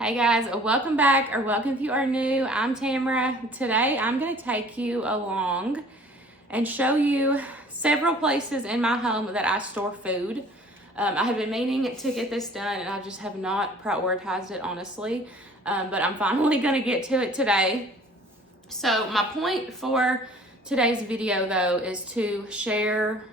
Hey guys, welcome back, or welcome if you are new. I'm Tamara. Today I'm going to take you along and show you several places in my home that I store food. I have been meaning to get this done and I just have not prioritized it, honestly. But I'm finally going to get to it today. So my point for today's video though is to share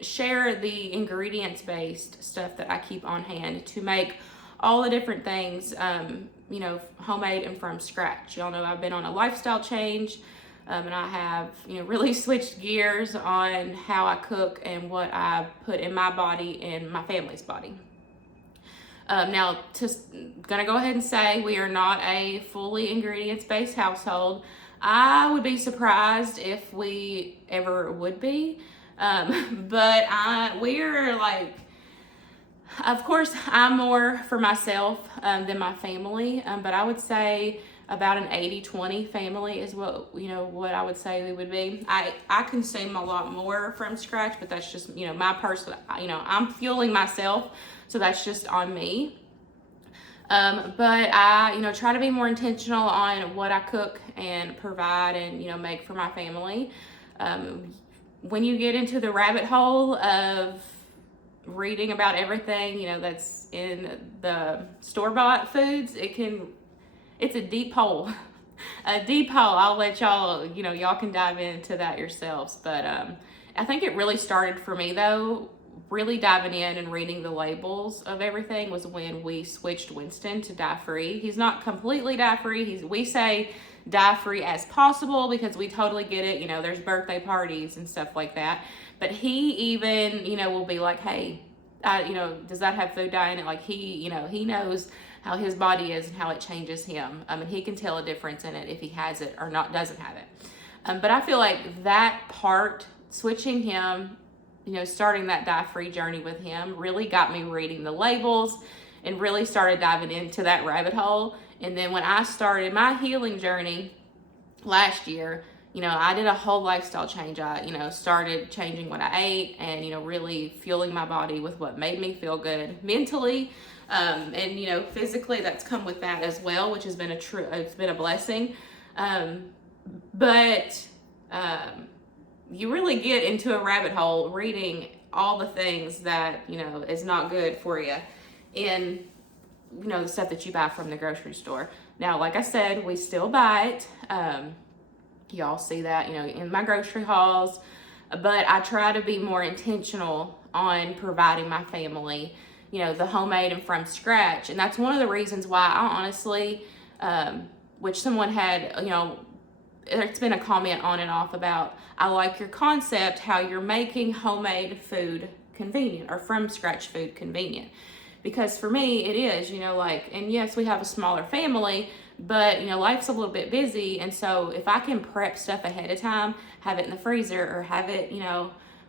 the ingredients based stuff that I keep on hand to make all the different things, homemade and from scratch. Y'all know I've been on a lifestyle change, and I have, really switched gears on how I cook and what I put in my body and my family's body. Now, gonna go ahead and say we are not a fully ingredients-based household. I would be surprised if we ever would be, but we're like, of course, I'm more for myself than my family, but I would say about an 80-20 family is what I would say we would be. I consume a lot more from scratch, but that's just, my personal, I'm fueling myself, so that's just on me. But I, try to be more intentional on what I cook and provide and, make for my family. When you get into the rabbit hole of reading about everything, that's in the store-bought foods, it's a deep hole. A deep hole. I'll let y'all, y'all can dive into that yourselves. But I think it really started for me though, really diving in and reading the labels of everything was when we switched Winston to dye-free. He's not completely dye-free. We say dye-free as possible because we totally get it. There's birthday parties and stuff like that. But he even, will be like, hey, does that have food dye in it? Like he knows how his body is and how it changes him. And he can tell a difference in it if he has it or doesn't have it. But I feel like that part, switching him, starting that dye-free journey with him really got me reading the labels and really started diving into that rabbit hole. And then when I started my healing journey last year, I did a whole lifestyle change. I, started changing what I ate and, really fueling my body with what made me feel good mentally. And, physically that's come with that as well, which has been it's been a blessing. But you really get into a rabbit hole reading all the things that, is not good for you in, the stuff that you buy from the grocery store. Now, like I said, we still buy it. Y'all see that, in my grocery hauls, but I try to be more intentional on providing my family, the homemade and from scratch. And that's one of the reasons why I honestly, which someone had, it's been a comment on and off about, I like your concept, how you're making homemade food convenient or from scratch food convenient. Because for me, it is, and yes, we have a smaller family, but, life's a little bit busy. And so if I can prep stuff ahead of time, have it in the freezer or have it,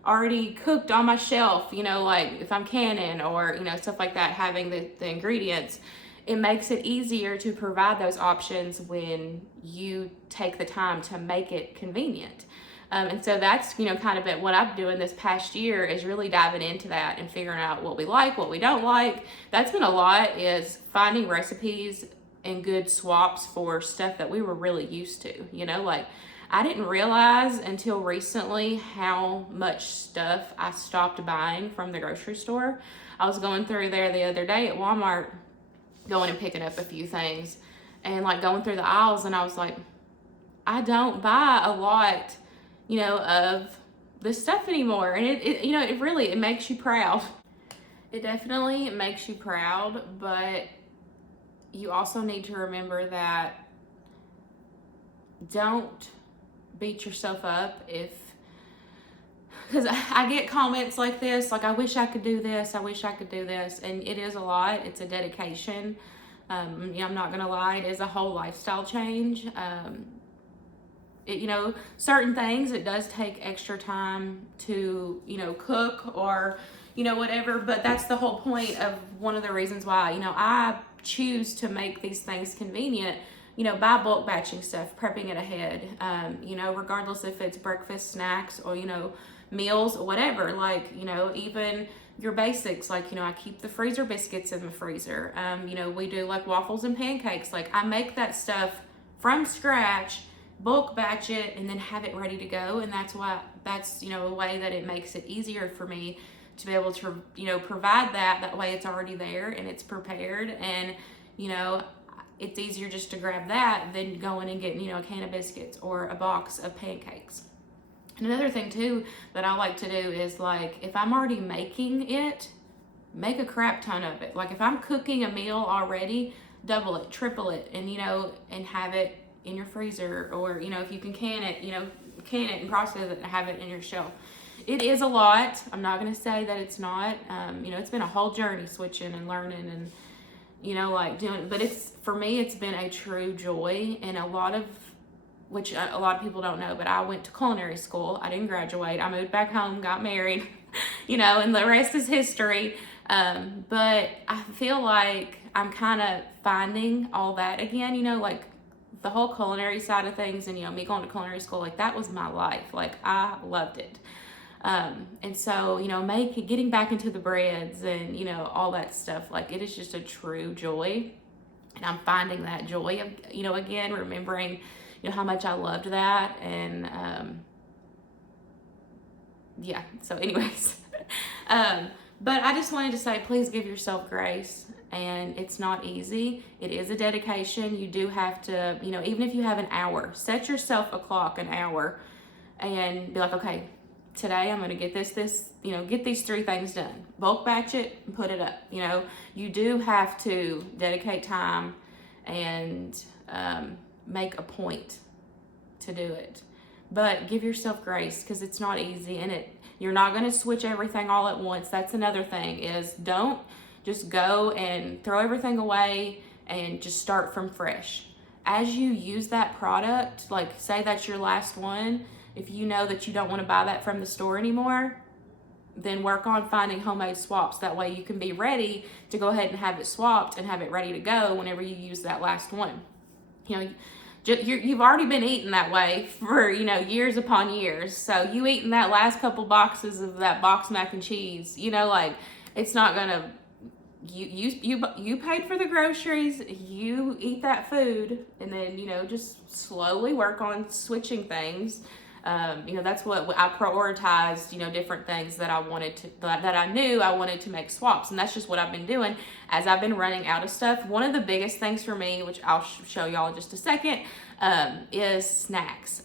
already cooked on my shelf, like if I'm canning or, stuff like that, having the ingredients, it makes it easier to provide those options when you take the time to make it convenient. And so that's, kind of been what I'm doing this past year is really diving into that and figuring out what we like, what we don't like. That's been a lot, is finding recipes and good swaps for stuff that we were really used to. Like I didn't realize until recently how much stuff I stopped buying from the grocery store. I was going through there the other day at Walmart, going and picking up a few things and like going through the aisles, and I was like, I don't buy a lot, of this stuff anymore. And it makes you proud. It definitely makes you proud, but you also need to remember that don't beat yourself up because I get comments like this, like, I wish I could do this, I wish I could do this. And it is a lot, it's a dedication. I'm not gonna lie, it is a whole lifestyle change. Certain things, it does take extra time to, cook or, whatever, but that's the whole point of one of the reasons why, I choose to make these things convenient, by bulk batching stuff, prepping it ahead, regardless if it's breakfast, snacks, or, meals, whatever, like, even your basics, like, I keep the freezer biscuits in the freezer. We do like waffles and pancakes. Like, I make that stuff from scratch, bulk batch it, and then have it ready to go. And that's a way that it makes it easier for me to be able to, provide that way it's already there and it's prepared. And, it's easier just to grab that than going and getting, a can of biscuits or a box of pancakes. And another thing too that I like to do is, like, if I'm already making it, make a crap ton of it. Like, if I'm cooking a meal already, double it, triple it, and and have it in your freezer, or if you can can it and process it and have it in your shelf. It is a lot. I'm not going to say that it's not. It's been a whole journey switching and learning and doing, but for me, it's been a true joy. And which a lot of people don't know, but I went to culinary school. I didn't graduate. I moved back home, got married, and the rest is history. But I feel like I'm kind of finding all that again, like the whole culinary side of things, and, me going to culinary school, like, that was my life. Like, I loved it. And so, getting back into the breads and, all that stuff, like, it is just a true joy. And I'm finding that joy of, again, remembering, how much I loved that. And, yeah, so anyways, but I just wanted to say, please give yourself grace. And it's not easy. It is a dedication. You do have to, even if you have an hour, set yourself a clock, an hour, and be like, okay, today I'm going to get get these 3 things done. Bulk batch it and put it up. You do have to dedicate time and make a point to do it. But give yourself grace, because it's not easy, and you're not going to switch everything all at once. That's another thing, is don't just go and throw everything away and just start from fresh. As you use that product, like, say that's your last one, if you know that you don't want to buy that from the store anymore, then work on finding homemade swaps. That way you can be ready to go ahead and have it swapped and have it ready to go whenever you use that last one. You've already been eating that way for, years upon years. So you eating that last couple boxes of that box mac and cheese, like, it's not gonna, you paid for the groceries, you eat that food, and then, just slowly work on switching things. That's what I prioritized, different things that that I knew I wanted to make swaps. And that's just what I've been doing as I've been running out of stuff. One of the biggest things for me, which I'll show y'all in just a second, is snacks.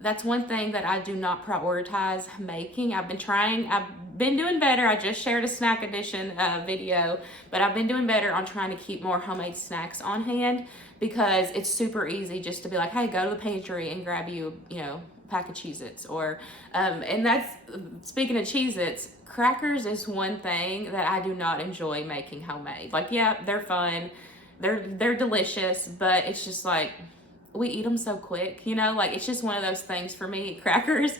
That's one thing that I do not prioritize making. I've been doing better. I just shared a snack edition video, but I've been doing better on trying to keep more homemade snacks on hand, because it's super easy just to be like, hey, go to the pantry and grab you, pack of Cheez-Its. Or, and that's, speaking of Cheez-Its, crackers is one thing that I do not enjoy making homemade. Like, yeah, they're fun. They're delicious, but it's just like, we eat them so quick, like, it's just one of those things for me. Crackers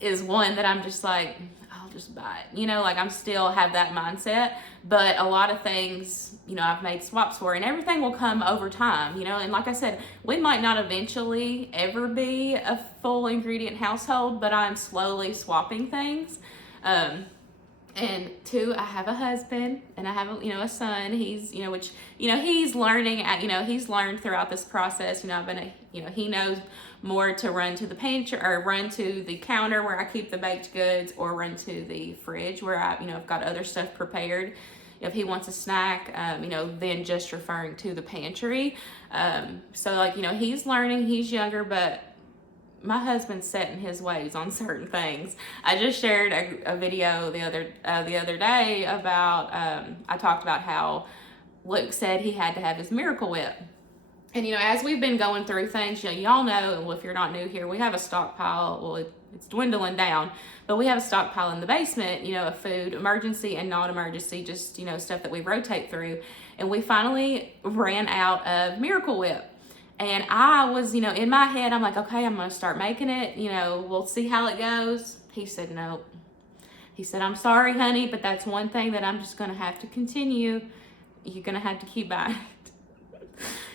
is one that I'm just like, I'll just buy it, like, I'm still have that mindset. But a lot of things, I've made swaps for, and everything will come over time, and like I said, we might not eventually ever be a full ingredient household, but I'm slowly swapping things. And 2, I have a husband, and I have a son. He's, he's learning, he's learned throughout this process. He knows more to run to the pantry, or run to the counter where I keep the baked goods, or run to the fridge where I've got other stuff prepared. If he wants a snack, then just referring to the pantry. So, like, he's learning, he's younger, but my husband's set in his ways on certain things. I just shared a video the other day about, I talked about how Luke said he had to have his Miracle Whip. And, as we've been going through things, y'all know, well, if you're not new here, we have a stockpile. Well, it's dwindling down, but we have a stockpile in the basement, of food, emergency and non-emergency, just, stuff that we rotate through. And we finally ran out of Miracle Whip. And I was, in my head, I'm like, okay, I'm going to start making it. We'll see how it goes. He said, no. He said, I'm sorry, honey, but that's one thing that I'm just going to have to continue. You're going to have to keep buying it.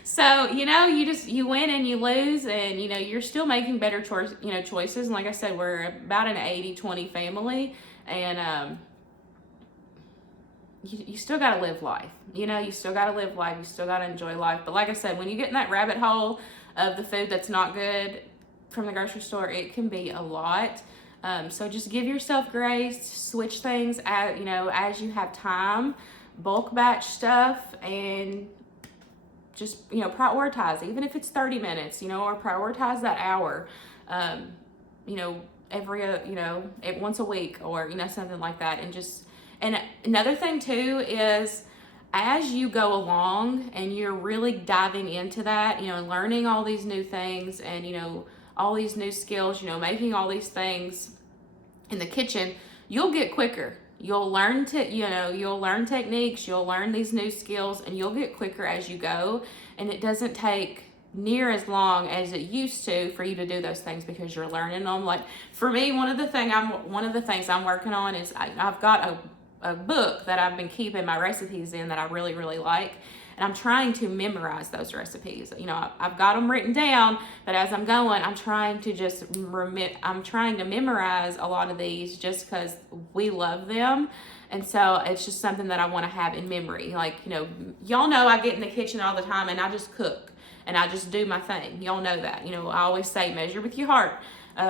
So, you win and you lose, and, you're still making better choices. And like I said, we're about an 80-20 family. And you still got to live life. You still got to live life. You still got to enjoy life. But like I said, when you get in that rabbit hole of the food that's not good from the grocery store, it can be a lot. So just give yourself grace, switch things as you have time, bulk batch stuff, and just, prioritize, even if it's 30 minutes, or prioritize that hour, once a week, or, something like that. And another thing too is, as you go along and you're really diving into that, learning all these new things and, all these new skills, making all these things in the kitchen, you'll get quicker. You'll learn you'll learn techniques, you'll learn these new skills, and you'll get quicker as you go. And it doesn't take near as long as it used to for you to do those things because you're learning them. Like for me, one of the things I'm working on is I've got a book that I've been keeping my recipes in that I really, really like. And I'm trying to memorize those recipes. I've got them written down, but as I'm going, I'm trying to memorize a lot of these just because we love them. And so it's just something that I want to have in memory. Like, y'all know I get in the kitchen all the time and I just cook and I just do my thing. Y'all know that. I always say measure with your heart.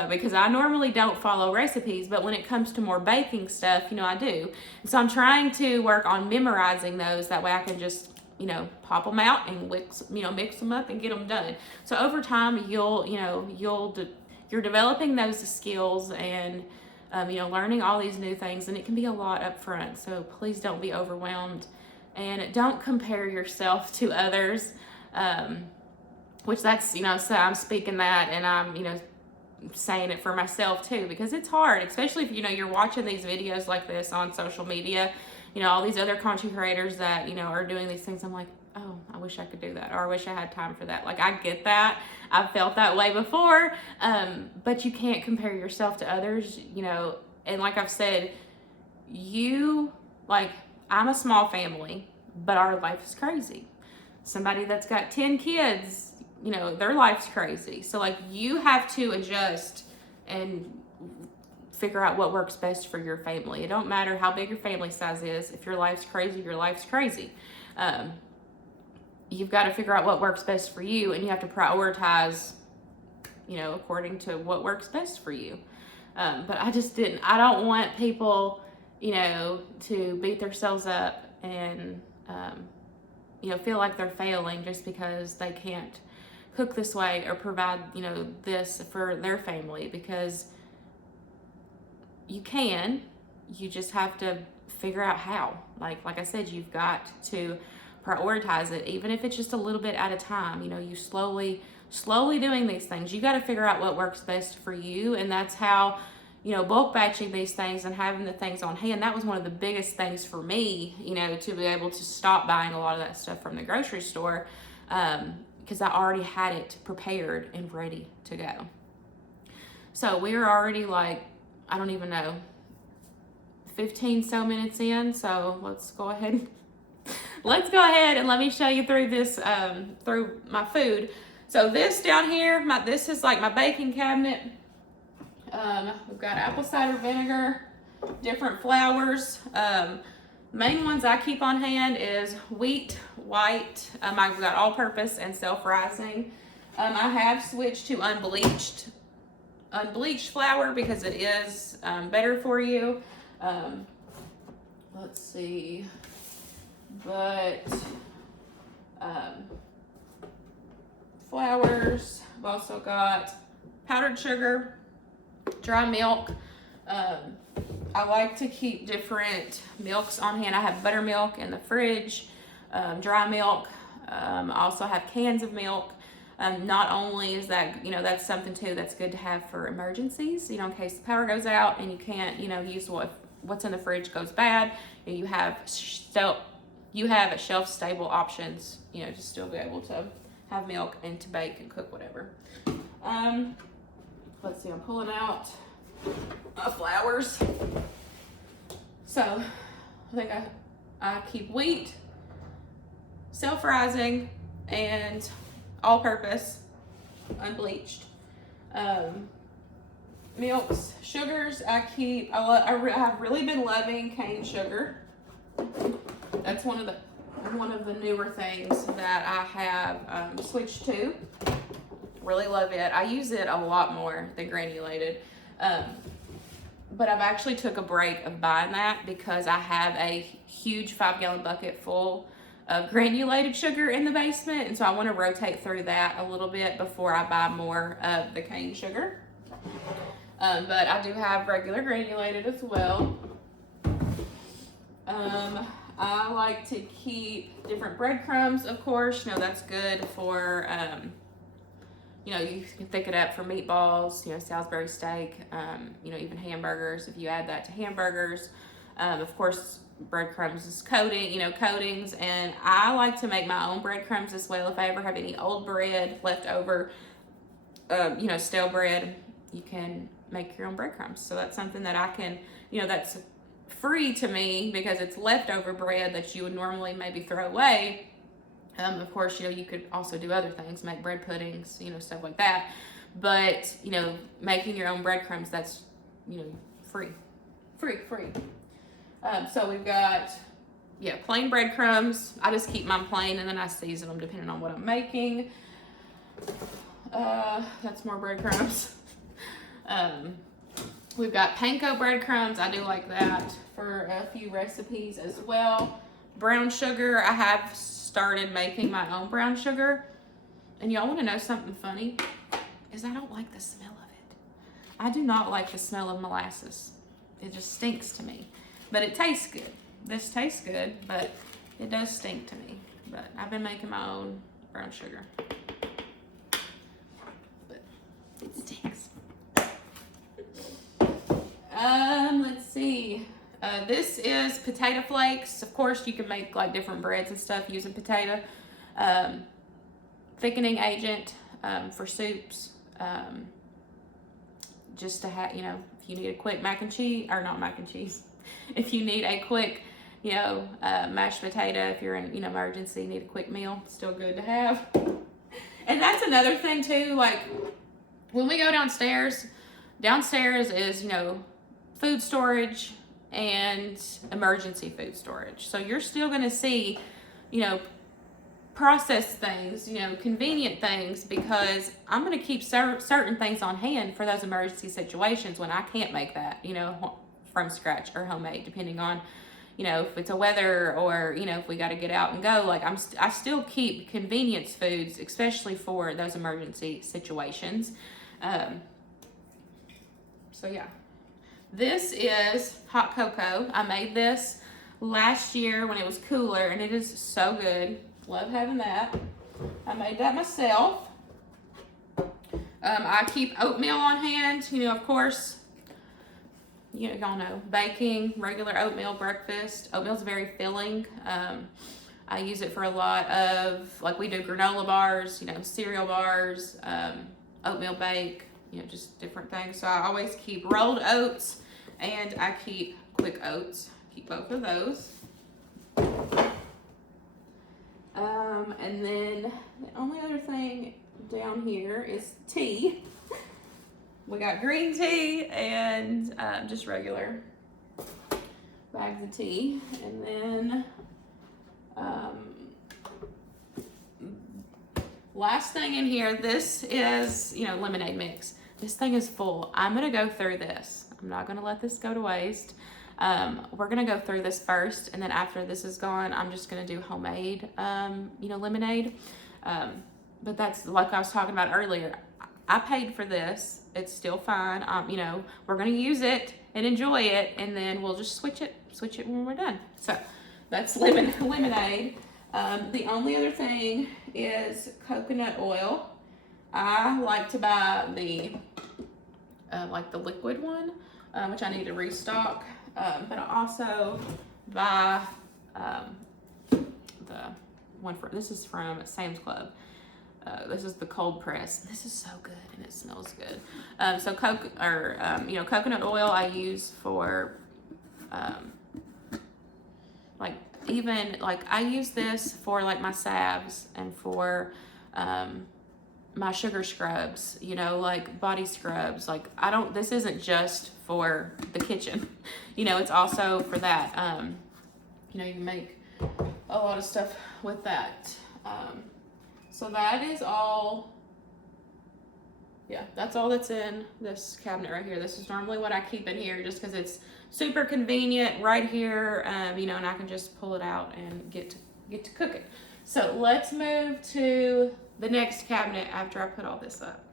Because I normally don't follow recipes, but when it comes to more baking stuff, I do. And so I'm trying to work on memorizing those. That way I can just, pop them out and mix them up and get them done. So over time, you're developing those skills and, learning all these new things, and it can be a lot up front. So please don't be overwhelmed and don't compare yourself to others, which that's, so I'm speaking that and I'm, saying it for myself too, because it's hard, especially if you're watching these videos like this on social media, all these other content creators that are doing these things. I'm like, oh, I wish I could do that, or I wish I had time for that. Like, I get that, I've felt that way before, but you can't compare yourself to others, and like I've said, I'm a small family, but our life is crazy. Somebody that's got 10 kids, their life's crazy. So you have to adjust and figure out what works best for your family. It don't matter how big your family size is. If your life's crazy, your life's crazy. You've got to figure out what works best for you, and you have to prioritize, according to what works best for you. But I don't want people, to beat themselves up and, feel like they're failing just because they can't cook this way or provide, this for their family, because you just have to figure out how. Like I said, you've got to prioritize it, even if it's just a little bit at a time. You slowly doing these things. You got to figure out what works best for you, and that's how, bulk batching these things and having the things on hand. That was one of the biggest things for me, to be able to stop buying a lot of that stuff from the grocery store, because I already had it prepared and ready to go. So we're already I don't even know, 15 so minutes in. So let's go ahead and let me show you through this, through my food. So this down here, this is my baking cabinet. We've got apple cider vinegar, different flours. Main ones I keep on hand is wheat, white. I've got all-purpose and self-rising. I have switched to unbleached flour because it is better for you. Let's see, but flours. I've also got powdered sugar, dry milk. I like to keep different milks on hand. I have buttermilk in the fridge, dry milk. I also have cans of milk. Not only is that, that's something too that's good to have for emergencies, in case the power goes out and you can't, use what's in the fridge goes bad. You have shelf stable options, to still be able to have milk and to bake and cook whatever. Let's see, I'm pulling out flours. So I think I keep wheat, self-rising, and all-purpose, unbleached. milks, sugars, I have really been loving cane sugar. That's one of the newer things that I have switched to. Really love it. I use it a lot more than granulated. But I've actually took a break of buying that because I have a huge 5-gallon bucket full of granulated sugar in the basement, and so I want to rotate through that a little bit before I buy more of the cane sugar. But I do have regular granulated as well. I like to keep different breadcrumbs, of course. You know, that's good for, you know, you can thicken it up for meatballs, you know, Salisbury steak, you know, even hamburgers, if you add that to hamburgers. Of course, breadcrumbs is coatings, and I like to make my own breadcrumbs as well. If I ever have any old bread left over, you know, stale bread, you can make your own breadcrumbs. So that's something that I can, you know, that's free to me because it's leftover bread that you would normally maybe throw away. Of course, you know, you could also do other things, make bread puddings, you know, stuff like that. But, you know, making your own breadcrumbs, that's, you know, free. So we've got, yeah, plain breadcrumbs. I just keep mine plain and then I season them depending on what I'm making. That's more breadcrumbs. We've got panko breadcrumbs. I do like that for a few recipes as well. Brown sugar. I have started making my own brown sugar. And y'all want to know something funny? Is I don't like the smell of it. I do not like the smell of molasses. It just stinks to me. But it tastes good. This tastes good, but it does stink to me. But I've been making my own brown sugar. But it stinks. Let's see. This is potato flakes. Of course, you can make like different breads and stuff using potato. Thickening agent for soups. Just to have, you know, if you need a quick mac and cheese, or not mac and cheese. If you need a quick, you know, mashed potato, if you're in, you know, emergency, need a quick meal, still good to have. And that's another thing too, like when we go downstairs is, you know, food storage and emergency food storage. So you're still going to see, you know, processed things, you know, convenient things, because I'm going to keep certain things on hand for those emergency situations when I can't make that, you know, from scratch or homemade, depending on, you know, if it's a weather or, you know, if we got to get out and go. Like I still keep convenience foods, especially for those emergency situations. So yeah. This is hot cocoa. I made this last year when it was cooler, and it is so good. Love having that. I made that myself. I keep oatmeal on hand. You know, of course, y'all know, baking, regular oatmeal breakfast. Oatmeal's very filling. I use it for a lot of, like we do granola bars, you know, cereal bars, oatmeal bake, you know, just different things. So I always keep rolled oats and I keep quick oats. Keep both of those. And then the only other thing down here is tea. We got green tea and just regular bags of tea. And then last thing in here, this is, you know, lemonade mix. This thing is full. I'm gonna go through this. I'm not gonna let this go to waste. We're gonna go through this first, and then after this is gone, I'm just gonna do homemade, you know, lemonade. But that's like I was talking about earlier. I paid for this. It's still fine. You know, we're gonna use it and enjoy it, and then we'll just switch it when we're done. So that's lemonade. The only other thing is coconut oil. I like to buy the like the liquid one, which I need to restock. But I also buy the one this is from Sam's Club. This is the cold press. This is so good and it smells good. So you know, coconut oil I use for like even like I use this for like my salves and for my sugar scrubs, you know, like body scrubs. Like this isn't just for the kitchen, you know, it's also for that. You know, you can make a lot of stuff with that. So that is all. Yeah, that's all that's in this cabinet right here. This is normally what I keep in here just because it's super convenient right here, you know, and I can just pull it out and get to cook it. So let's move to the next cabinet after I put all this up.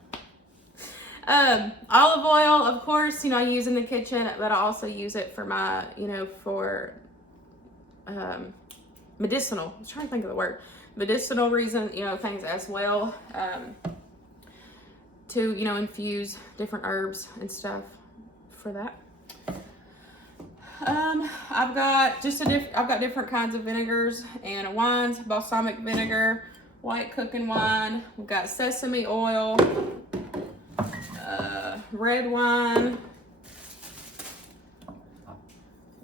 Olive oil, of course, you know, I use in the kitchen, but I also use it for my, you know, for medicinal. I was trying to think of the word. Medicinal reason, you know, things as well. To, you know, infuse different herbs and stuff for that. I've got different kinds of vinegars and wines, balsamic vinegar, white cooking wine. We've got sesame oil, red wine.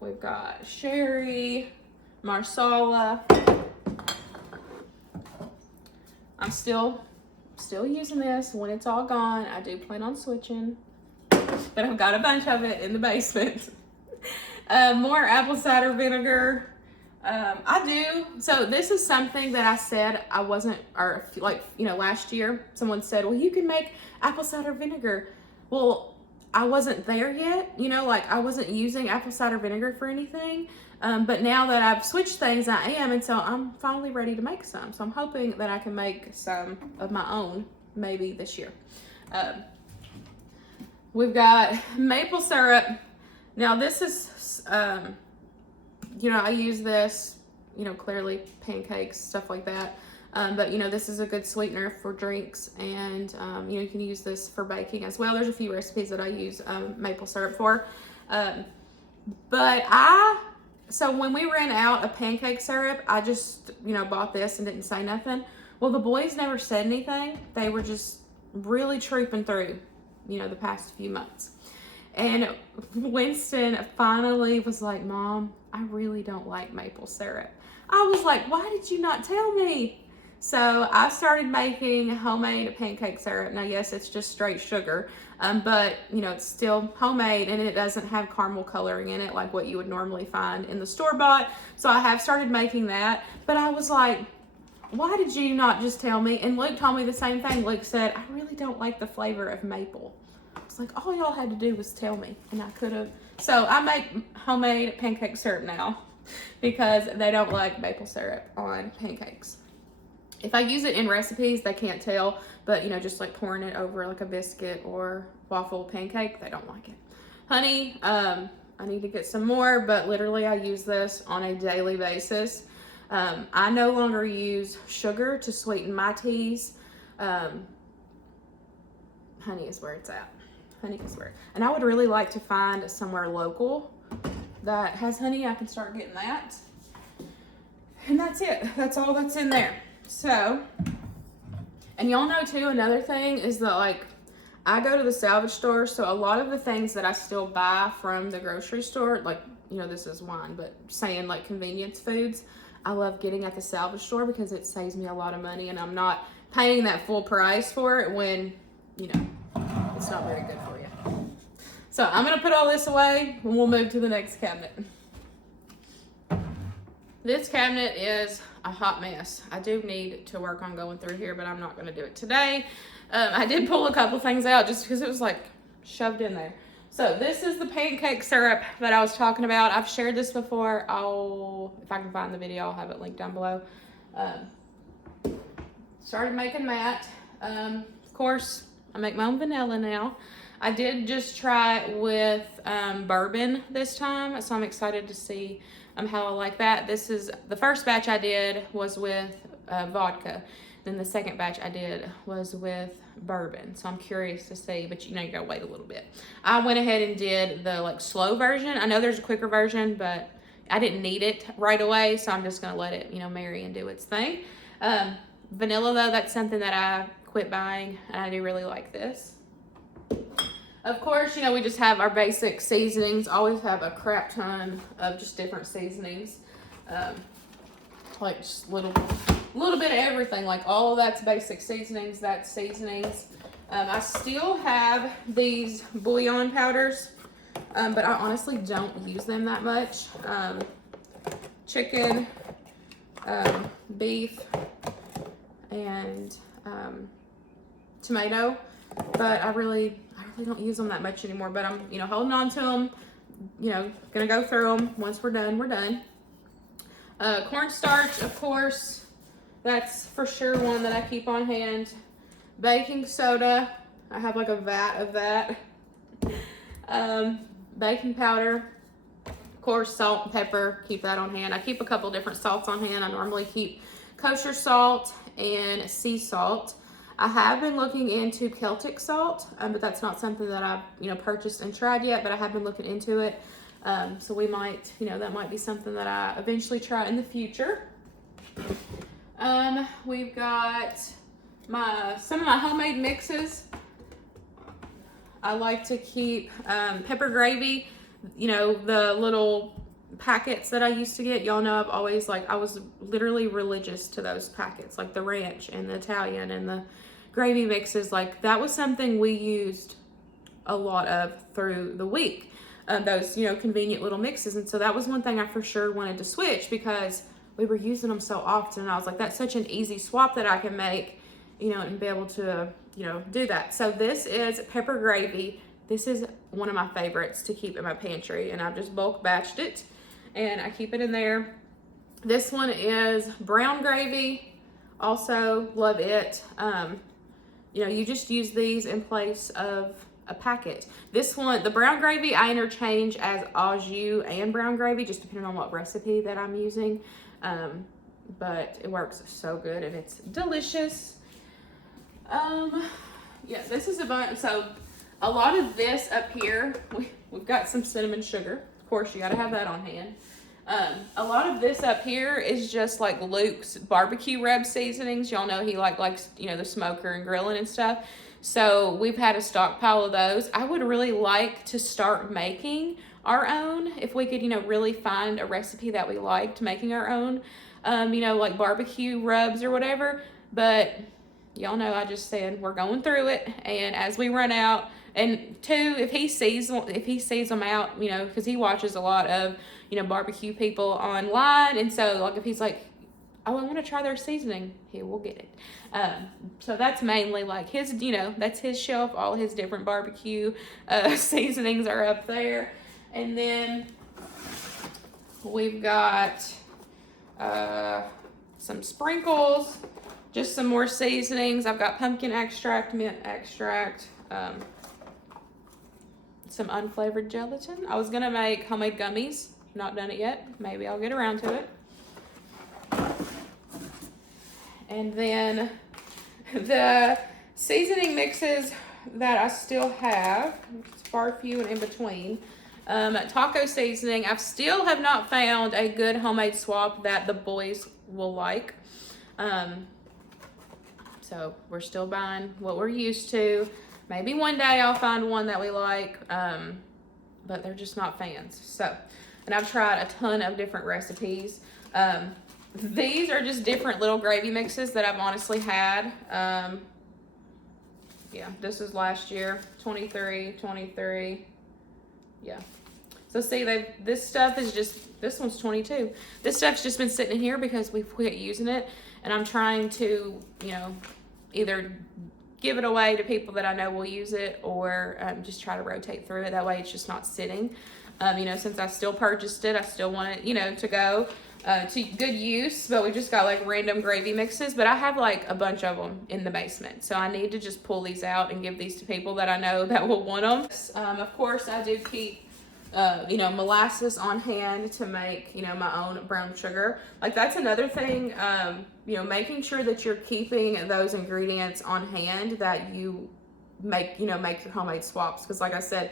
We've got sherry, marsala. I'm still using this. When it's all gone, I do plan on switching, but I've got a bunch of it in the basement. More apple cider vinegar. So this is something that I said I wasn't, or like, you know, last year someone said, well, you can make apple cider vinegar. Well, I wasn't there yet, you know, like I wasn't using apple cider vinegar for anything. But now that I've switched things, I am, and so I'm finally ready to make some. So I'm hoping that I can make some of my own maybe this year. We've got maple syrup. Now this is, you know, I use this, you know, clearly pancakes, stuff like that. But, you know, this is a good sweetener for drinks, and, you know, you can use this for baking as well. There's a few recipes that I use maple syrup for. So when we ran out of pancake syrup, I just, you know, bought this and didn't say nothing. Well, the boys never said anything. They were just really trooping through, you know, the past few months. And Winston finally was like, Mom, I really don't like maple syrup. I was like, why did you not tell me? So I started making homemade pancake syrup. Now, yes, it's just straight sugar, but, you know, it's still homemade, and it doesn't have caramel coloring in it like what you would normally find in the store-bought. So I have started making that, but I was like, why did you not just tell me? And Luke told me the same thing. Luke said, I really don't like the flavor of maple. I was like, all y'all had to do was tell me, and I could have. So I make homemade pancake syrup now because they don't like maple syrup on pancakes. If I use it in recipes, they can't tell, but, you know, just like pouring it over like a biscuit or waffle pancake, they don't like it. Honey, I need to get some more, but literally I use this on a daily basis. I no longer use sugar to sweeten my teas. Honey is where it's at. Honey is where. And I would really like to find somewhere local that has honey. I can start getting that. And that's it. That's all that's in there. So, and y'all know too, another thing is that, like, I go to the salvage store, so a lot of the things that I still buy from the grocery store, like, you know, this is wine, but saying like convenience foods, I love getting at the salvage store because it saves me a lot of money, and I'm not paying that full price for it when, you know, it's not very good for you. So I'm gonna put all this away and we'll move to the next cabinet. This cabinet is a hot mess. I do need to work on going through here, but I'm not gonna do it today. I did pull a couple things out just because it was like shoved in there. So this is the pancake syrup that I was talking about. I've shared this before. If I can find the video, I'll have it linked down below. Started making that. Of course, I make my own vanilla now. I did just try it with bourbon this time, so I'm excited to see how I like that. This is the first batch I did was with vodka. Then the second batch I did was with bourbon. So I'm curious to see, but you know, you gotta wait a little bit. I went ahead and did the like slow version. I know there's a quicker version, but I didn't need it right away, so I'm just gonna let it, you know, marry and do its thing. Vanilla though, that's something that I quit buying, and I do really like this. Of course, you know, we just have our basic seasonings. Always have a crap ton of just different seasonings. Like just little a little bit of everything. Like all of that's basic seasonings, that's seasonings. I still have these bouillon powders, but I honestly don't use them that much. Chicken, beef, and tomato, but I really don't use them that much anymore. But I'm, holding on to them. Gonna go through them. Once we're done, we're done. Cornstarch, of course, that's for sure one that I keep on hand. Baking soda, I have like a vat of that. Baking powder, of course, salt and pepper, keep that on hand. I keep a couple different salts on hand. I normally keep kosher salt and sea salt. I have been looking into Celtic salt, but that's not something that I've purchased and tried yet, but I have been looking into it. So we might, that might be something that I eventually try in the future. We've got some of my homemade mixes. I like to keep pepper gravy, the little packets that I used to get. Y'all know I was literally religious to those packets, like the ranch and the Italian and the gravy mixes. Like that was something we used a lot of through the week, those convenient little mixes. And so that was one thing I for sure wanted to switch, because we were using them so often, and I was like, that's such an easy swap that I can make, and be able to do that. So this is pepper gravy. This is one of my favorites to keep in my pantry, and I've just bulk batched it and I keep it in there. This one is brown gravy. Also love it. You just use these in place of a packet. This one, the brown gravy, I interchange as au jus and brown gravy, just depending on what recipe that I'm using. But it works so good and it's delicious. Yeah, this is so a lot of this up here, we've got some cinnamon sugar. Of course, you gotta have that on hand. A lot of this up here is just like Luke's barbecue rub seasonings. Y'all know he likes, the smoker and grilling and stuff. So we've had a stockpile of those. I would really like to start making our own if we could, really find a recipe that we liked making our own, like barbecue rubs or whatever. But y'all know I just said we're going through it, and as we run out, and two, if he sees them out, because he watches a lot of barbecue people online, and so like if he's like, oh, I want to try their seasoning, he will get it. So that's mainly like his, that's his shelf. All his different barbecue seasonings are up there. And then we've got some sprinkles, just some more seasonings. I've got pumpkin extract, mint extract, some unflavored gelatin. I was gonna make homemade gummies. Not done it yet. Maybe I'll get around to it. And then the seasoning mixes that I still have, it's far few and in between. Taco seasoning, I still have not found a good homemade swap that the boys will like. So we're still buying what we're used to. Maybe one day I'll find one that we like, but they're just not fans. So, and I've tried a ton of different recipes. These are just different little gravy mixes that I've honestly had. Yeah, this is last year, 23. Yeah. So see, this stuff is just, this one's 22. This stuff's just been sitting in here because we've quit using it, and I'm trying to, either give it away to people that I know will use it, or just try to rotate through it. That way it's just not sitting. Since I still purchased it, I still want it, to go to good use, but we just got like random gravy mixes, but I have like a bunch of them in the basement. So I need to just pull these out and give these to people that I know that will want them. Of course, I do keep molasses on hand to make, my own brown sugar. Like that's another thing, making sure that you're keeping those ingredients on hand that you make your homemade swaps. Cause like I said,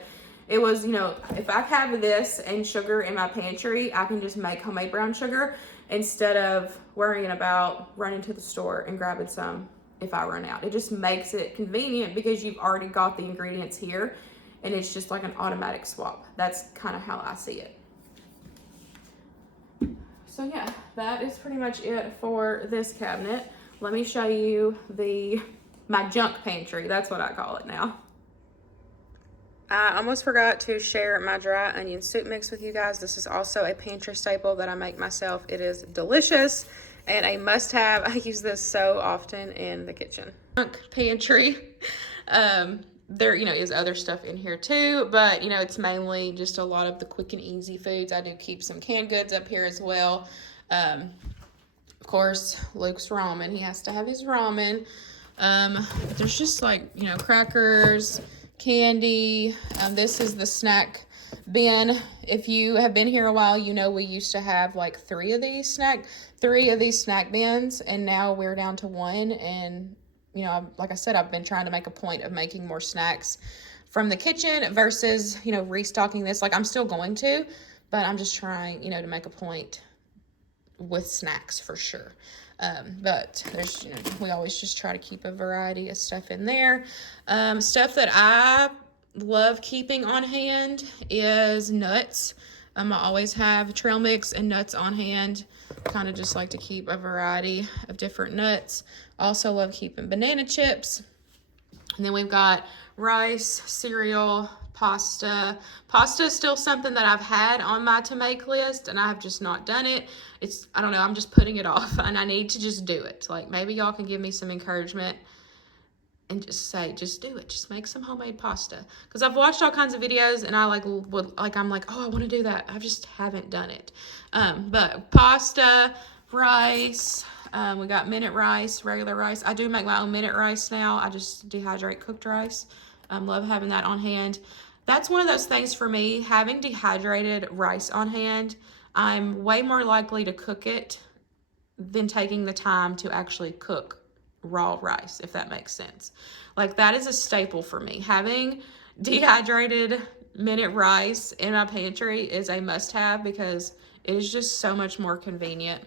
it was, if I have this and sugar in my pantry, I can just make homemade brown sugar instead of worrying about running to the store and grabbing some if I run out. It just makes it convenient because you've already got the ingredients here, and it's just like an automatic swap. That's kind of how I see it. So yeah, that is pretty much it for this cabinet. Let me show you my junk pantry. That's what I call it now. I almost forgot to share my dry onion soup mix with you guys. This is also a pantry staple that I make myself. It is delicious and a must-have. I use this so often in the kitchen. Junk pantry. There, is other stuff in here too, but, it's mainly just a lot of the quick and easy foods. I do keep some canned goods up here as well. Of course, Luke's ramen. He has to have his ramen. There's just like, crackers, candy. This is the snack bin. If you have been here a while, we used to have like three of these snack bins, and now we're down to one. And like I said, I've been trying to make a point of making more snacks from the kitchen versus, restocking this. Like, I'm still going to, but I'm just trying, to make a point with snacks for sure. But there's, we always just try to keep a variety of stuff in there. Stuff that I love keeping on hand is nuts. I always have trail mix and nuts on hand. Kind of just like to keep a variety of different nuts. Also love keeping banana chips. And then we've got rice, cereal, pasta. Pasta is still something that I've had on my to make list, and I have just not done it. I don't know, I'm just putting it off, and I need to just do it. Like, maybe y'all can give me some encouragement and just say, just do it. Just make some homemade pasta. Because I've watched all kinds of videos, and I'm like, oh, I want to do that. I just haven't done it. But pasta, rice, we got minute rice, regular rice. I do make my own minute rice now. I just dehydrate cooked rice. Love having that on hand. That's one of those things for me, having dehydrated rice on hand. I'm way more likely to cook it than taking the time to actually cook raw rice, if that makes sense. Like, that is a staple for me. Having dehydrated minute rice in my pantry is a must-have because it is just so much more convenient.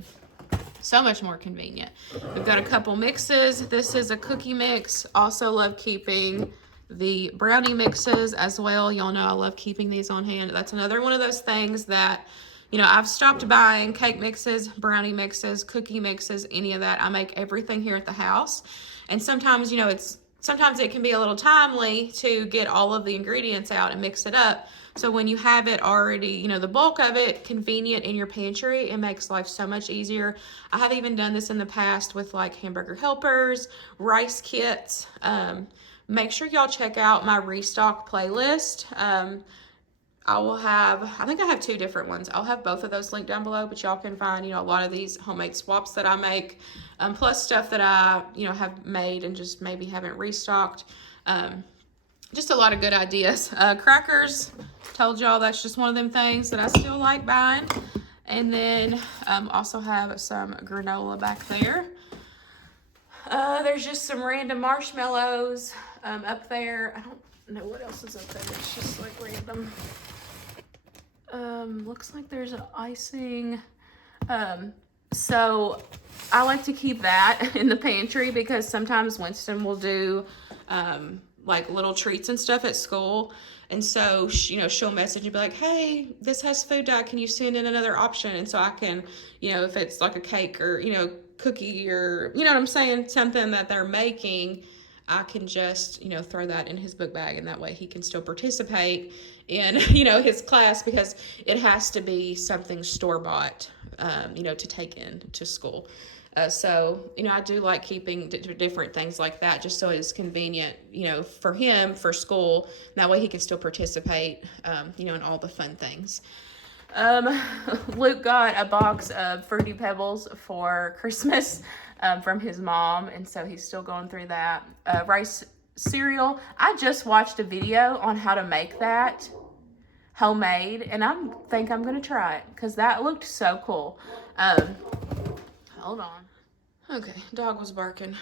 So much more convenient. We've got a couple mixes. This is a cookie mix. Also love keeping the brownie mixes as well. Y'all know I love keeping these on hand. That's another one of those things that, I've stopped buying cake mixes, brownie mixes, cookie mixes, any of that. I make everything here at the house. And sometimes, sometimes it can be a little timely to get all of the ingredients out and mix it up. So when you have it already, the bulk of it convenient in your pantry, it makes life so much easier. I have even done this in the past with like hamburger helpers, rice kits. Make sure y'all check out my restock playlist. I think I have two different ones. I'll have both of those linked down below, but y'all can find, a lot of these homemade swaps that I make, plus stuff that I, have made and just maybe haven't restocked. Just a lot of good ideas. Crackers, told y'all that's just one of them things that I still like buying. And then also have some granola back there. There's just some random marshmallows up there. I don't know what else is up there. It's just like random. Looks like there's an icing. So I like to keep that in the pantry because sometimes Winston will do like little treats and stuff at school. And so, she'll message and be like, hey, this has food dye. Can you send in another option? And so I can, if it's like a cake or, cookie or, what I'm saying, something that they're making, I can just, throw that in his book bag. And that way he can still participate in, his class because it has to be something store-bought, to take in to school. So, I do like keeping different things like that just so it's convenient, for him, for school. That way he can still participate, in all the fun things. Luke got a box of Fruity Pebbles for Christmas from his mom, and so he's still going through that. Rice cereal. I just watched a video on how to make that homemade, and I think I'm going to try it because that looked so cool. Hold on. Okay, dog was barking.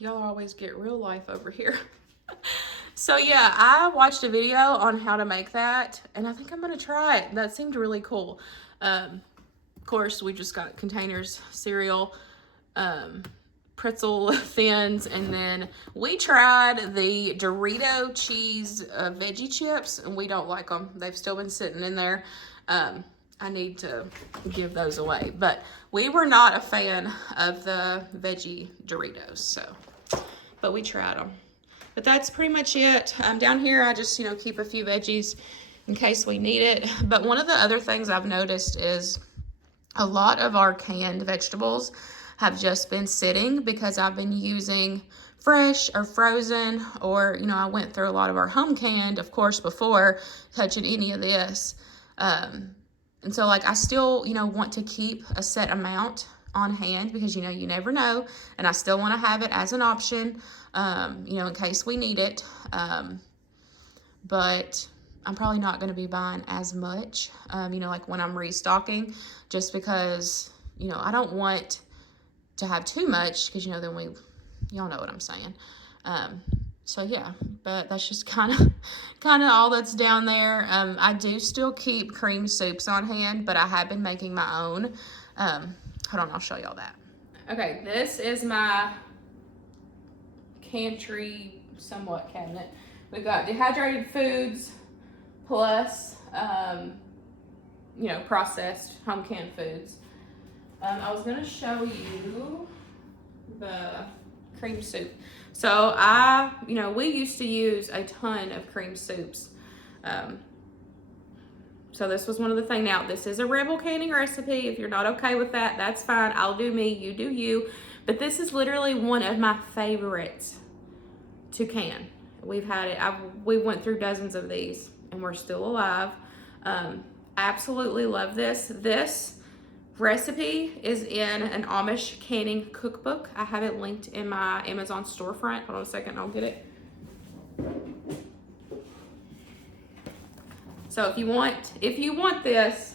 Y'all always get real life over here. So yeah, I watched a video on how to make that, and I think I'm gonna try it. That seemed really cool. Of course, we just got containers, cereal, pretzel thins, and then we tried the Dorito cheese veggie chips, and we don't like them. They've still been sitting in there. I need to give those away. But we were not a fan of the veggie Doritos, so, but we tried them. But that's pretty much it. Down here, I just, keep a few veggies in case we need it. But one of the other things I've noticed is a lot of our canned vegetables have just been sitting because I've been using fresh or frozen, or, I went through a lot of our home canned, of course, before touching any of this. And so, I still, want to keep a set amount on hand because, you never know. And I still want to have it as an option, in case we need it. But I'm probably not going to be buying as much, when I'm restocking, just because, I don't want to have too much because, then y'all know what I'm saying. So yeah, but that's just kind of all that's down there. I do still keep cream soups on hand, but I have been making my own. Hold on, I'll show y'all that. Okay, this is my pantry somewhat cabinet. We've got dehydrated foods plus, processed home canned foods. I was gonna show you the cream soup. So we used to use a ton of cream soups. So this was one of the things. Now, this is a Rebel canning recipe. If you're not okay with that, that's fine. I'll do me, you do you. But this is literally one of my favorites to can. We've had it. We went through dozens of these, and we're still alive. Absolutely love this. This recipe is in an Amish canning cookbook. I have it linked in my Amazon storefront. Hold on a second, I'll get it. So if you want this,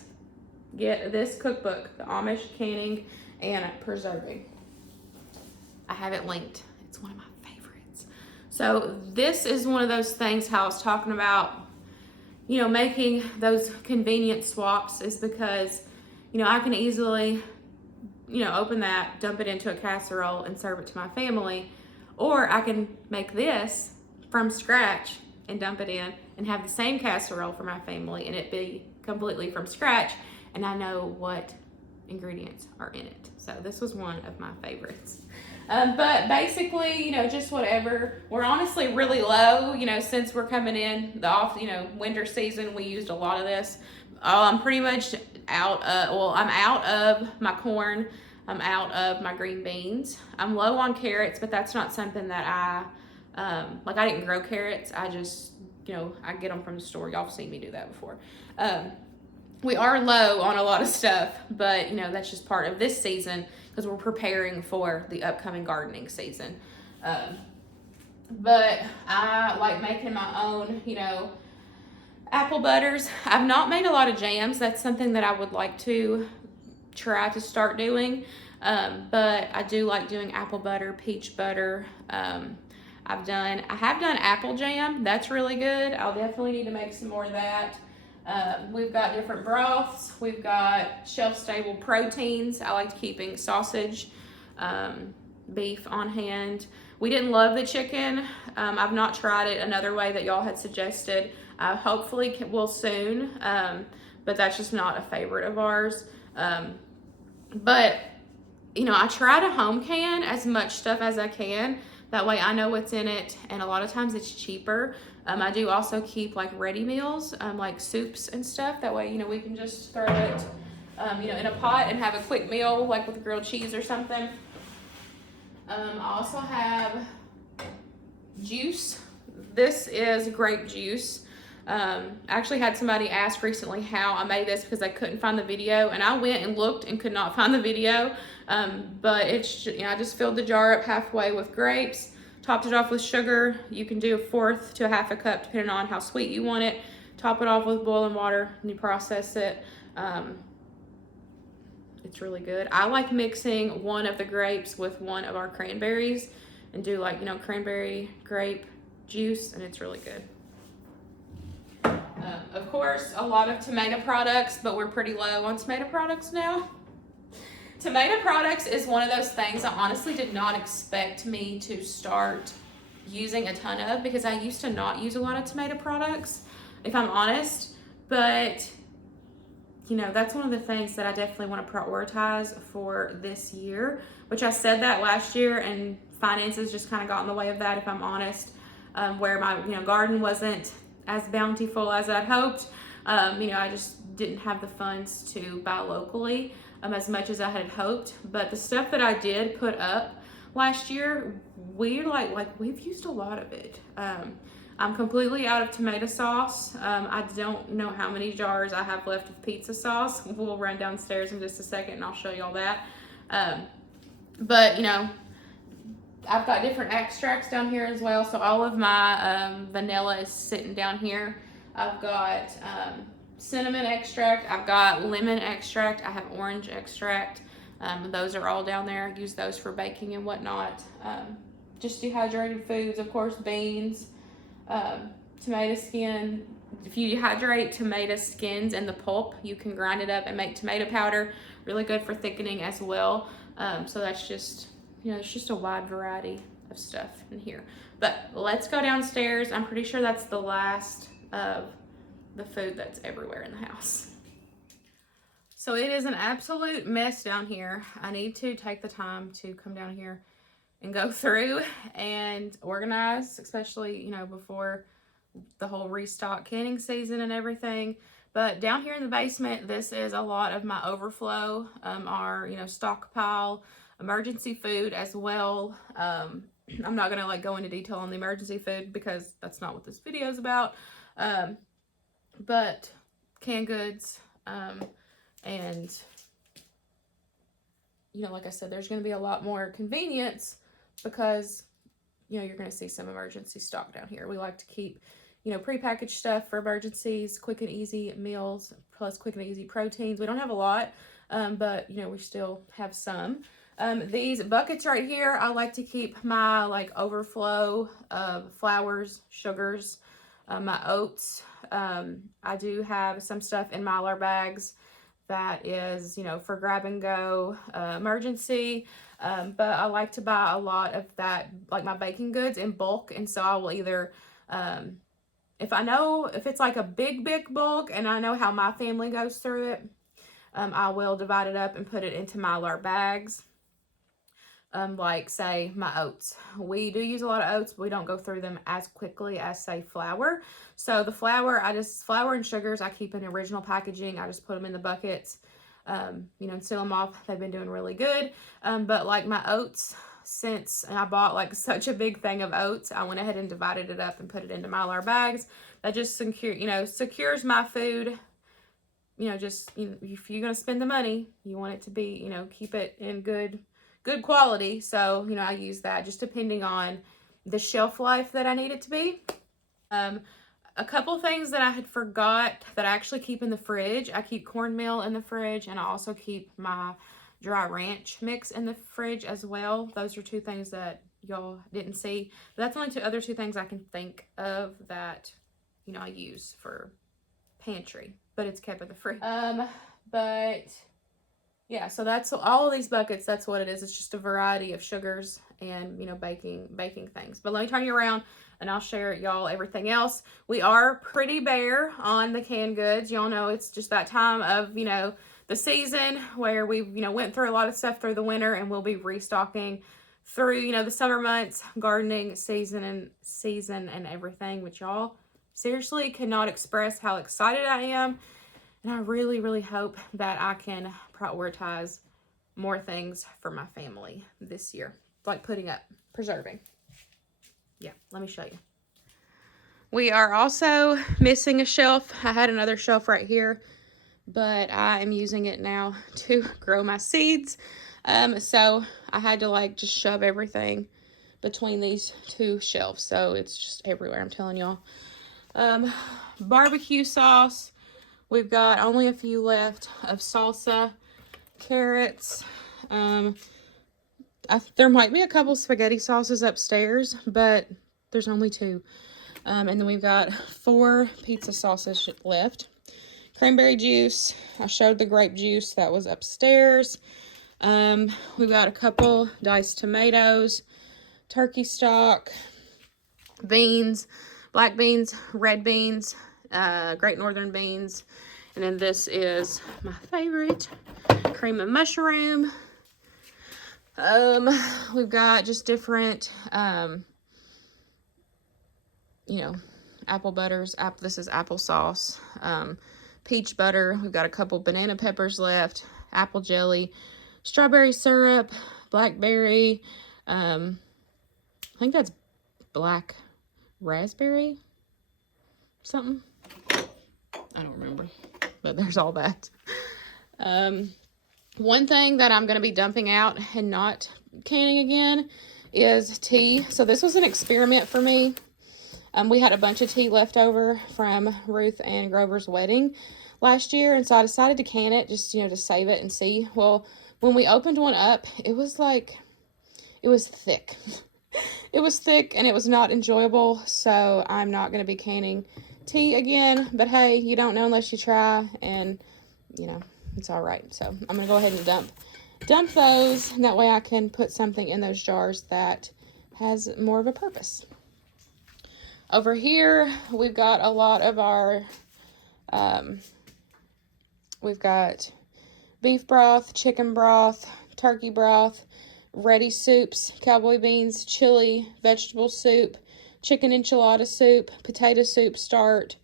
get this cookbook, the Amish canning and preserving. I have it linked. It's one of my favorites. So this is one of those things how I was talking about, making those convenient swaps is because, I can easily, open that, dump it into a casserole and serve it to my family. Or I can make this from scratch and dump it in and have the same casserole for my family and it be completely from scratch. And I know what ingredients are in it. So this was one of my favorites. But basically, just whatever. We're honestly really low, since we're coming in the winter season, we used a lot of this. I'm pretty much I'm out of my corn. I'm out of my green beans. I'm low on carrots, but that's not something that I didn't grow carrots. I just, I get them from the store. Y'all have seen me do that before. We are low on a lot of stuff, but that's just part of this season because we're preparing for the upcoming gardening season. But I like making my own, apple butters. I've not made a lot of jams. That's something that I would like to try to start doing. But I do like doing apple butter, peach butter. I have done apple jam. That's really good. I'll definitely need to make some more of that. We've got different broths. We've got shelf-stable proteins. I like keeping sausage, beef on hand. We didn't love the chicken. I've not tried it another way that y'all had suggested. Hopefully will soon, but that's just not a favorite of ours. But, I try to home can as much stuff as I can. That way I know what's in it, and a lot of times it's cheaper. I do also keep ready meals, like soups and stuff. That way, we can just throw it, in a pot and have a quick meal, like with grilled cheese or something. I also have juice. This is grape juice. I actually had somebody ask recently how I made this because I couldn't find the video, and I went and looked and could not find the video. But it's, I just filled the jar up halfway with grapes, topped it off with sugar. You can do 1/4 to 1/2 cup depending on how sweet you want it. Top it off with boiling water and you process it. It's really good. I like mixing one of the grapes with one of our cranberries and do cranberry grape juice, and it's really good. Of course, a lot of tomato products, but we're pretty low on tomato products now. Tomato products is one of those things I honestly did not expect me to start using a ton of because I used to not use a lot of tomato products, if I'm honest. But you know, that's one of the things that I definitely want to prioritize for this year, which I said that last year, and finances just kind of got in the way of that, if I'm honest, where my, you know, garden wasn't as bountiful as I'd hoped. You know, I just didn't have the funds to buy locally as much as I had hoped. But the stuff that I did put up last year, we've used a lot of it. I'm completely out of tomato sauce. I don't know how many jars I have left of pizza sauce. We'll run downstairs in just a second and I'll show you all that. But you know, I've got different extracts down here as well. So all of my vanilla is sitting down here. I've got cinnamon extract. I've got lemon extract. I have orange extract. Those are all down there. I use those for baking and whatnot. Just dehydrated foods, of course, beans, tomato skin. If you dehydrate tomato skins and the pulp, you can grind it up and make tomato powder. Really good for thickening as well. So that's just, you know, it's just a wide variety of stuff in here. But let's go downstairs. I'm pretty sure that's the last of the food that's everywhere in the house. So it is an absolute mess down here. I need to take the time to come down here and go through and organize, especially, you know, before the whole restock canning season and everything. But down here in the basement, this is a lot of my overflow, our, you know, stockpile, emergency food as well. I'm not gonna like go into detail on the emergency food because that's not what this video is about. But canned goods, and you know, like I said, there's gonna be a lot more convenience because, you know, you're gonna see some emergency stock down here. We like to keep, you know, prepackaged stuff for emergencies, quick and easy meals, plus quick and easy proteins. We don't have a lot, but you know, we still have some. These buckets right here, I like to keep my like overflow of flours, sugars, my oats. I do have some stuff in Mylar bags that is, you know, for grab and go, emergency. But I like to buy a lot of that, like my baking goods in bulk. And so I will either, if it's like a big bulk and I know how my family goes through it, I will divide it up and put it into Mylar bags. Like say my oats. We do use a lot of oats, but we don't go through them as quickly as say flour. So the flour, flour and sugars, I keep in original packaging. I just put them in the buckets, you know, and seal them off. They've been doing really good. But like my oats, since I bought like such a big thing of oats, I went ahead and divided it up and put it into Mylar bags. That just secures my food. You know, just, you know, if you're going to spend the money, you want it to be, you know, keep it in good quality. So, you know, I use that just depending on the shelf life that I need it to be. A couple things that I had forgot that I actually keep in the fridge. I keep cornmeal in the fridge, and I also keep my dry ranch mix in the fridge as well. Those are two things that y'all didn't see. But that's only other two things I can think of that, you know, I use for pantry, but it's kept in the fridge. But yeah, so that's all of these buckets. That's what it is. It's just a variety of sugars and, you know, baking things. But let me turn you around and I'll share y'all everything else. We are pretty bare on the canned goods. Y'all know it's just that time of, you know, the season where we, you know, went through a lot of stuff through the winter, and we'll be restocking through, you know, the summer months, gardening season and everything, which y'all seriously cannot express how excited I am. And I really, really hope that I can prioritize more things for my family this year. Like preserving. Yeah, let me show you. We are also missing a shelf. I had another shelf right here, but I am using it now to grow my seeds. So I had to like just shove everything between these two shelves. So it's just everywhere, I'm telling y'all. Barbecue sauce. We've got only a few left of salsa, carrots. There might be a couple spaghetti sauces upstairs, but there's only two. And then we've got 4 pizza sauces left. Cranberry juice. I showed the grape juice that was upstairs. We've got a couple diced tomatoes, turkey stock, beans, black beans, red beans, Great Northern beans, And then this is my favorite, cream of mushroom. We've got just different, you know, apple butters. This is applesauce. Peach butter. We've got a couple banana peppers left. Apple jelly. Strawberry syrup. Blackberry. I think that's black raspberry. Something. I don't remember. But there's all that. One thing that I'm going to be dumping out and not canning again is tea. So this was an experiment for me. We had a bunch of tea left over from Ruth and Grover's wedding last year. And so I decided to can it just, you know, to save it and see. Well, when we opened one up, it was thick. It was thick and it was not enjoyable. So I'm not going to be canning tea again. But hey, you don't know unless you try. And, you know, it's all right. So I'm going to go ahead and dump those. And that way I can put something in those jars that has more of a purpose. Over here, we've got a lot of our, we've got beef broth, chicken broth, turkey broth, ready soups, cowboy beans, chili, vegetable soup, chicken enchilada soup, potato soup start,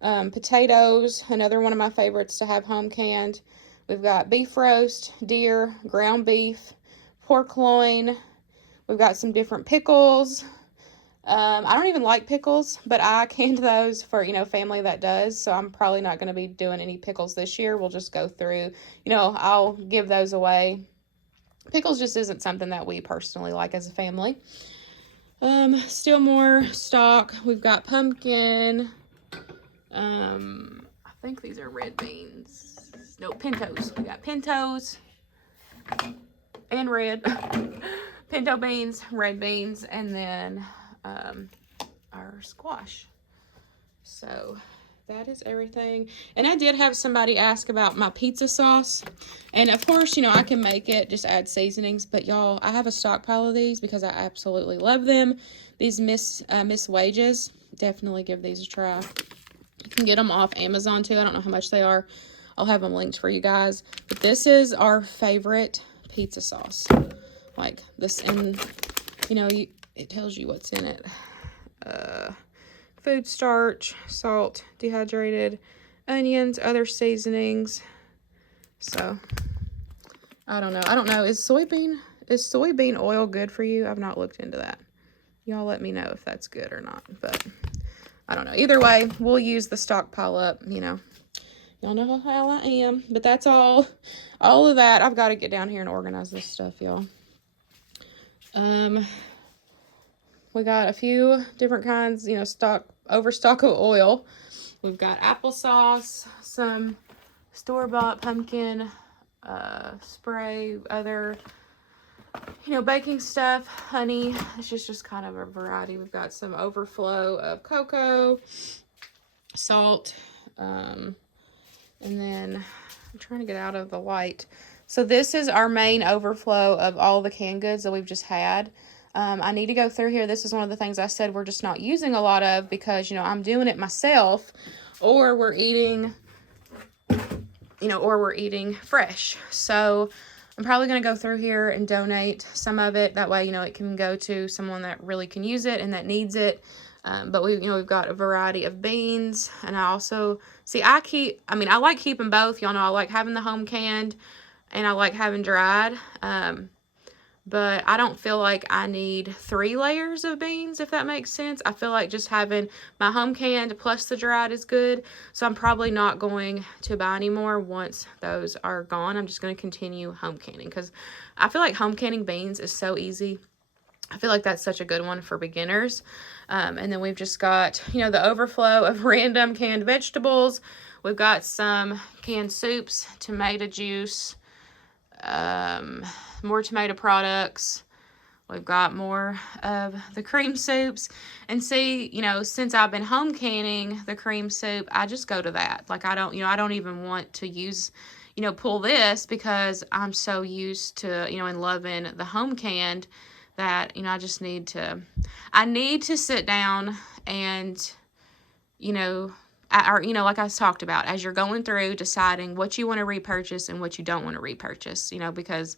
potatoes, another one of my favorites to have home canned. We've got beef roast, deer, ground beef, pork loin. We've got some different pickles. I don't even like pickles, but I canned those for, you know, family that does. So I'm probably not going to be doing any pickles this year. We'll just go through, you know, I'll give those away. Pickles just isn't something that we personally like as a family. Still more stock. We've got pumpkin. I think these are red beans. No, pintos. We got pintos and red. Pinto beans, red beans, and then our squash. So that is everything. And I did have somebody ask about my pizza sauce. And of course, you know, I can make it, just add seasonings. But y'all, I have a stockpile of these because I absolutely love them. These Miss Wages. Definitely give these a try. You can get them off Amazon too. I don't know how much they are. I'll have them linked for you guys. But this is our favorite pizza sauce. Like this, and you know, it tells you what's in it. Food starch, salt, dehydrated onions, other seasonings. So I don't know. Is soybean oil good for you? I've not looked into that. Y'all let me know if that's good or not. But I don't know. Either way, we'll use the stockpile up, you know. Y'all know how I am. But that's all of that. I've got to get down here and organize this stuff, y'all. We got a few different kinds, you know, overstock of oil. We've got applesauce, some store-bought pumpkin spray, other, you know, baking stuff, honey. It's just kind of a variety. We've got some overflow of cocoa, salt, and then I'm trying to get out of the light. So this is our main overflow of all the canned goods that we've just had. I need to go through here. This is one of the things I said we're just not using a lot of because, you know, I'm doing it myself, or we're eating, you know, or we're eating fresh. So I'm probably going to go through here and donate some of it. That way, you know, it can go to someone that really can use it and that needs it. But we've got a variety of beans, and I also I like keeping both. Y'all know I like having the home canned and I like having dried. But I don't feel like I need 3 layers of beans, if that makes sense. I feel like just having my home canned plus the dried is good. So I'm probably not going to buy any more once those are gone. I'm just going to continue home canning because I feel like home canning beans is so easy. I feel like that's such a good one for beginners. And then we've just got, you know, the overflow of random canned vegetables. We've got some canned soups, tomato juice, more tomato products. We've got more of the cream soups. And see, you know, since I've been home canning the cream soup, I just go to that. Like, I don't even want to use, you know, pull this because I'm so used to, you know, and loving the home canned that, you know, I need to sit down and, you know, or, you know, like I talked about, as you're going through deciding what you want to repurchase and what you don't want to repurchase, you know, because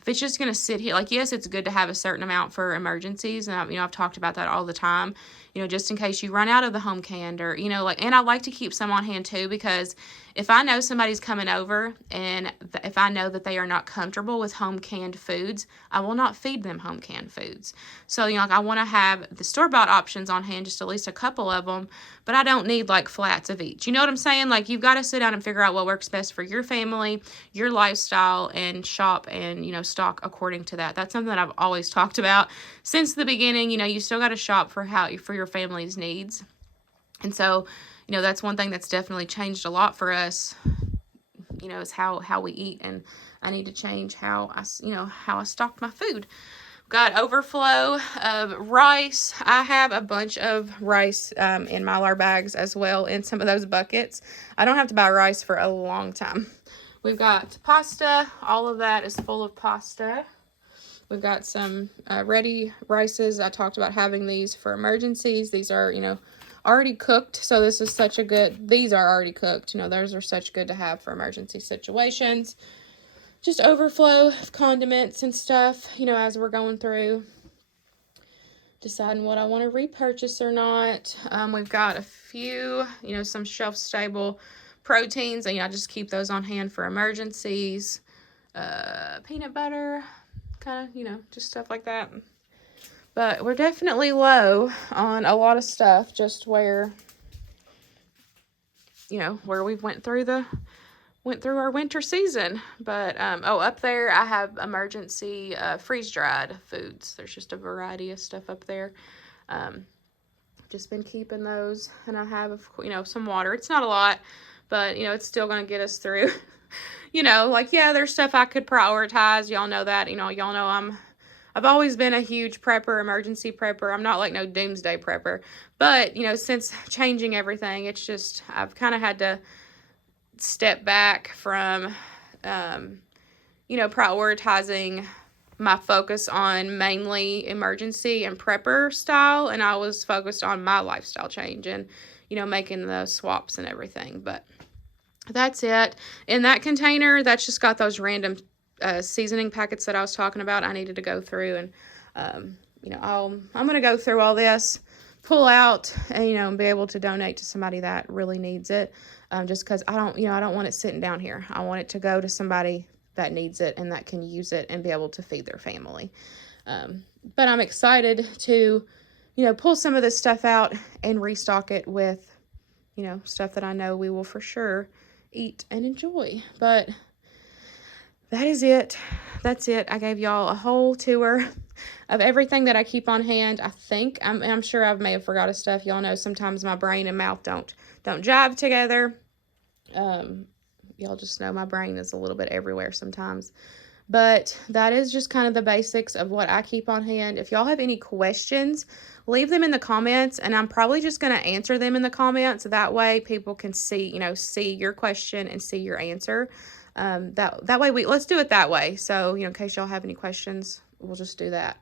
if it's just going to sit here, like, yes, it's good to have a certain amount for emergencies. And, you know, I've talked about that all the time, you know, just in case you run out of the home canned or, you know, like, and I like to keep some on hand too, because if I know somebody's coming over and if I know that they are not comfortable with home canned foods, I will not feed them home canned foods. So, you know, like, I want to have the store-bought options on hand, just at least a couple of them, but I don't need like flats of each. You know what I'm saying? Like, you've got to sit down and figure out what works best for your family, your lifestyle, and shop and, you know, stock according to that. That's something that I've always talked about since the beginning. You know, you still got to shop for your family's needs. And so, you know, that's one thing that's definitely changed a lot for us, you know, is how we eat. And I need to change how I stock my food. Got overflow of rice. I have a bunch of rice in Mylar bags as well in some of those buckets. I don't have to buy rice for a long time. We've got pasta. All of that is full of pasta. We've got some ready rices. I talked about having these for emergencies. These are, you know, already cooked. So this is such a good, these are already cooked. You know, those are such good to have for emergency situations. Just overflow of condiments and stuff, you know, as we're going through deciding what I want to repurchase or not. We've got a few, you know, some shelf-stable proteins, and, you know, I just keep those on hand for emergencies. Peanut butter, kind of, you know, just stuff like that. But we're definitely low on a lot of stuff, just where, you know, where we went through our winter season. But up there I have emergency freeze-dried foods. There's just a variety of stuff up there. Just been keeping those, and I have, you know, some water. It's not a lot, but, you know, it's still going to get us through. You know, like, yeah, there's stuff I could prioritize. Y'all know that. You know, y'all know I've always been a huge prepper, emergency prepper. I'm not like no doomsday prepper, but, you know, since changing everything, it's just, I've kind of had to step back from, you know, prioritizing my focus on mainly emergency and prepper style, and I was focused on my lifestyle change and, you know, making the swaps and everything. But that's it. In that container, that's just got those random seasoning packets that I was talking about. I needed to go through and, you know, I'm going to go through all this, pull out, and, you know, be able to donate to somebody that really needs it. Just because I don't want it sitting down here. I want it to go to somebody that needs it and that can use it and be able to feed their family. But I'm excited to, you know, pull some of this stuff out and restock it with, you know, stuff that I know we will for sure eat and enjoy. But that is it. That's it. I gave y'all a whole tour of everything that I keep on hand. I think I'm sure I may have forgot stuff. Y'all know sometimes my brain and mouth don't jive together. Y'all just know my brain is a little bit everywhere sometimes. But that is just kind of the basics of what I keep on hand. If y'all have any questions, leave them in the comments, and I'm probably just going to answer them in the comments. That way people can see your question and see your answer. That way let's do it that way. So, you know, in case y'all have any questions, we'll just do that.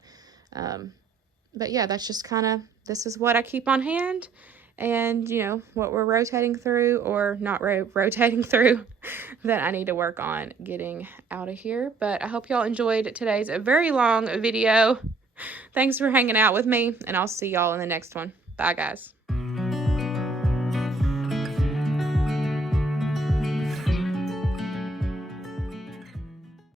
But yeah, that's just this is what I keep on hand, and, you know, what we're rotating through or not rotating through that I need to work on getting out of here. But I hope y'all enjoyed today's very long video. Thanks for hanging out with me, and I'll see y'all in the next one. Bye, guys.